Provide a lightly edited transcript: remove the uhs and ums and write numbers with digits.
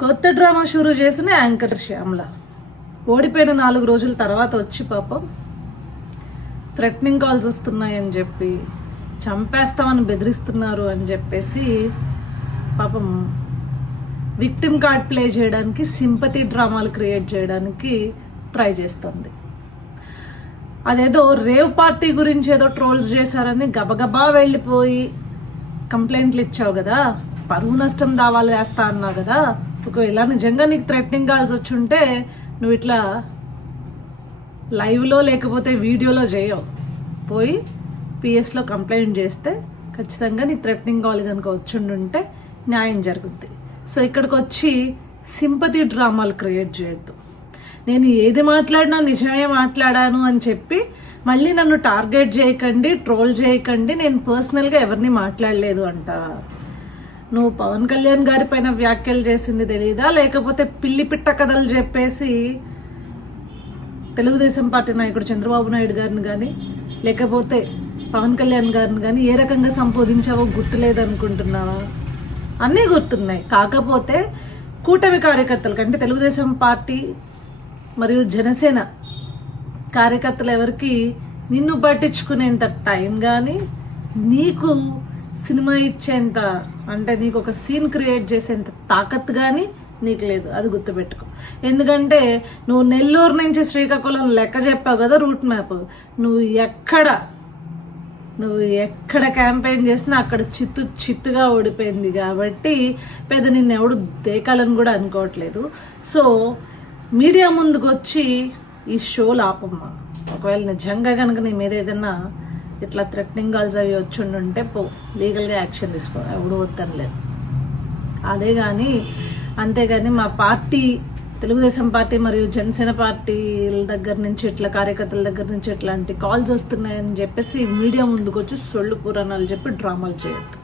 కొత్త డ్రామా షురూ చేసిన యాంకర్ శ్యామల ఓడిపోయిన 4 రోజుల తర్వాత వచ్చి పాపం థ్రెటనింగ్ కాల్స్ వస్తున్నాయని చెప్పి చంపేస్తామని బెదిరిస్తున్నారు అని చెప్పేసి పాపం విక్టిమ్ కార్డ్ ప్లే చేయడానికి, సింపతి డ్రామాలు క్రియేట్ చేయడానికి ట్రై చేస్తుంది. అదేదో రేవ్ పార్టీ గురించి ఏదో ట్రోల్స్ చేశారని గబగబా వెళ్ళిపోయి కంప్లైంట్లు ఇచ్చావు కదా, పరువు నష్టం దావాలు వేస్తా అన్నావు కదా. ఒకవేళ నిజంగా నీకు థ్రెటనింగ్ కాల్స్ వచ్చుంటే నువ్వు ఇట్లా లైవ్లో లేకపోతే వీడియోలో చేయవు, పోయి పిఎస్లో కంప్లైంట్ చేస్తే ఖచ్చితంగా నీ థ్రెటనింగ్ కాల్ కనుక వచ్చుండుంటే న్యాయం జరుగుద్ది. సో ఇక్కడికి వచ్చి సింపతి డ్రామాలు క్రియేట్ చేయొద్దు. నేను ఏది మాట్లాడినా నిజమే మాట్లాడాను అని చెప్పి మళ్ళీ నన్ను టార్గెట్ చేయకండి, ట్రోల్ చేయకండి, నేను పర్సనల్గా ఎవరిని మాట్లాడలేదు అంట. నువ్వు పవన్ కళ్యాణ్ గారి పైన వ్యాఖ్యలు చేసింది తెలీదా, లేకపోతే పిల్లి పిట్ట కథలు చెప్పేసి తెలుగుదేశం పార్టీ నాయకుడు చంద్రబాబు నాయుడు గారిని కానీ లేకపోతే పవన్ కళ్యాణ్ గారిని కానీ ఏ రకంగా సంబోధించావో గుర్తులేదనుకుంటున్నావా? అన్నీ గుర్తున్నాయి. కాకపోతే కూటమి కార్యకర్తలు కంటే తెలుగుదేశం పార్టీ మరియు జనసేన కార్యకర్తలు ఎవరికి నిన్ను పట్టించుకునేంత టైం కానీ, నీకు సినిమా ఇచ్చేంత, అంటే నీకు ఒక సీన్ క్రియేట్ చేసేంత తాకత్ కానీ నీకు లేదు. అది గుర్తుపెట్టుకో. ఎందుకంటే నువ్వు నెల్లూరు నుంచి శ్రీకాకుళం లెక్క చెప్పావు కదా రూట్ మ్యాప్, నువ్వు ఎక్కడ క్యాంపెయిన్ చేసినా అక్కడ చిత్తుగా ఓడిపోయింది కాబట్టి పెద్ద నిన్ను ఎవడు దేకాలని కూడా అనుకోవట్లేదు. సో మీడియా ముందుకు వచ్చి ఈ షోలు ఆపమ్మా. ఒకవేళ నిజంగా కనుక నీ మీద ఏదైనా ఇట్లా థ్రెటనింగ్ కాల్స్ అవి వచ్చుండుంటే పో, లీగల్గా యాక్షన్ తీసుకో, ఎవడు వద్దనలేదు. అదే కానీ అంతేగాని మా పార్టీ తెలుగుదేశం పార్టీ మరియు జనసేన పార్టీల దగ్గర నుంచి ఇట్లా కార్యకర్తల దగ్గర నుంచి ఇట్లాంటి కాల్స్ వస్తున్నాయని చెప్పేసి మీడియా ముందుకు వచ్చి సొల్లు పురాణాలు చెప్పి డ్రామాలు చేయొద్దు.